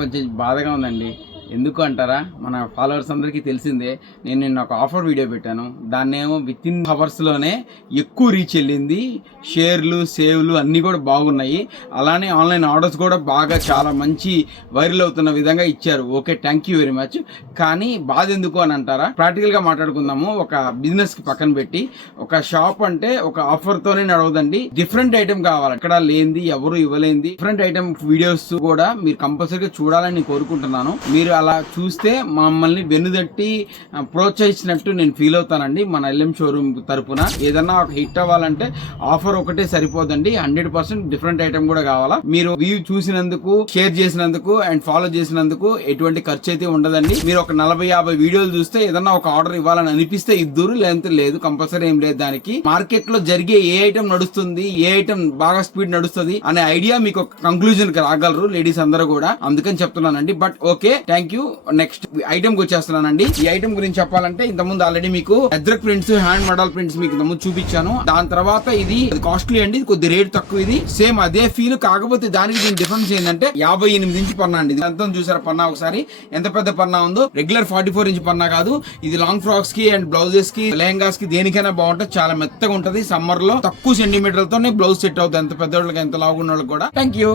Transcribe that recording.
కొంచెం బాధగా ఉందండి. ఎందుకు అంటారా? మన ఫాలోవర్స్ అందరికీ తెలిసిందే. నేను నిన్న ఒక ఆఫర్ వీడియో పెట్టాను. దాన్నేమో వితిన్ హవర్స్‌లోనే ఎక్కువ రీచ్ ఎళ్ళింది. షేర్లు, సేవ్‌లు అన్నీ కూడా బాగున్నాయి. అలానే ఆన్‌లైన్ ఆర్డర్స్ కూడా బాగా చాలా మంచి వైరల్ అవుతున్న విధంగా ఇచ్చారు. Okay. Thank you very much. కానీ బాధ ఎందుకు అని అంటారా? ప్రాక్టికల్‌గా మాట్లాడుకుందాము. ఒక బిజినెస్‌కి పక్కన పెట్టి, ఒక షాప్ అంటే ఒక ఆఫర్‌తోనే నడవదండి. డిఫరెంట్ ఐటెమ్ కావాలి. ఎక్కడ లేనిది, ఎవరు ఇవ్వలేనిది డిఫరెంట్ ఐటెమ్ వీడియోస్ కూడా మీరు కంపల్సరీగా చూడాలని నేను కోరుకుంటున్నాను. మీరు అలా చూస్తే మమ్మల్ని వెన్నుదట్టి ప్రోత్సహించినట్టు నేను ఫీల్ అవుతానండి. మన ఎల్ఎం షోరూమ్ తరపున ఏదన్నా ఒక హిట్ అవ్వాలంటే ఆఫర్ ఒకటే సరిపోదండి. 100% డిఫరెంట్ ఐటమ్ కూడా కావాలా. మీరు వ్యూ చూసినందుకు, షేర్ చేసినందుకు అండ్ ఫాలో చేసినందుకు ఎటువంటి ఖర్చు అయితే ఉండదండి. మీరు ఒక 40-50 వీడియోలు చూస్తే ఏదన్నా ఒక ఆర్డర్ ఇవ్వాలని అనిపిస్తే ఇద్దరు, లేదంటే లేదు. కంపల్సరీ ఏం లేదు. దానికి మార్కెట్ లో జరిగే ఏ ఐటమ్ నడుస్తుంది, ఏ ఐటమ్ బాగా స్పీడ్ నడుస్తుంది అనే ఐడియా మీకు ఒక కంక్లూజన్ కి రాగలరు లేడీస్ అందరూ కూడా. అందుకని చెప్తున్నానండి. But okay, thank you. Next item కి వచ్చేస్తున్నానండి. ఈ ఐటమ్ గురించి చెప్పాలంటే ఇంతకుముందు ఆల్రెడీ మీకు ajrak prints, hand model prints మీకు ఇంతకుముందు చూపించాను. దాని తర్వాత ఇది కాస్ట్లీ అండి, కొద్ది రేట్ తక్కువ. ఇది సేమ్ అదే ఫీల్, కాకపోతే దానికి దీని డిఫరెన్స్ ఏంటంటే 58 ఇంచ్ పన్నా అండి. ఎంత చూసారా పన్నా? ఒకసారి ఎంత పెద్ద పన్నా ఉందో. రెగ్యులర్ 44 ఇంచ్ పన్నా కాదు ఇది. లాంగ్ ఫ్రాక్స్ కి అండ్ బ్లౌజెస్ కి, లెహంగాస్ కి దేనికైనా బాగుంటుంది. చాలా మెత్తగా ఉంటది. సమ్మర్ లో తక్కువ సెంటీమీటర్లతోనే బ్లౌజ్ సెట్ అవుతుంది. ఎంత పెద్దవాళ్ళకి, ఎంత లావుగా ఉన్న వాళ్ళకి కూడా. Thank you.